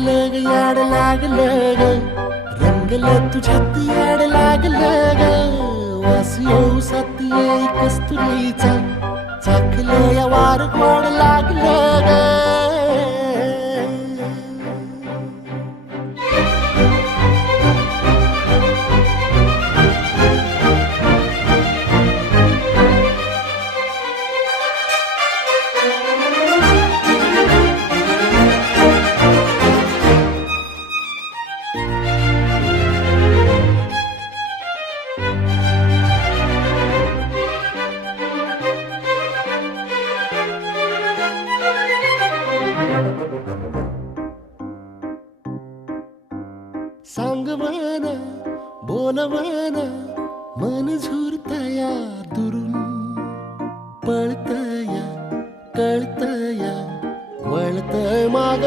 लागलं ग याड लागलं ग रंगलं तुझ्यात याड लागलं ग वास येऊ साथ येई कस्तुरीचा चाकलं या वार गोड लागलं ग सांगवान बोलवान मन झुरतया दुरून पळतया कळतया वळतय माग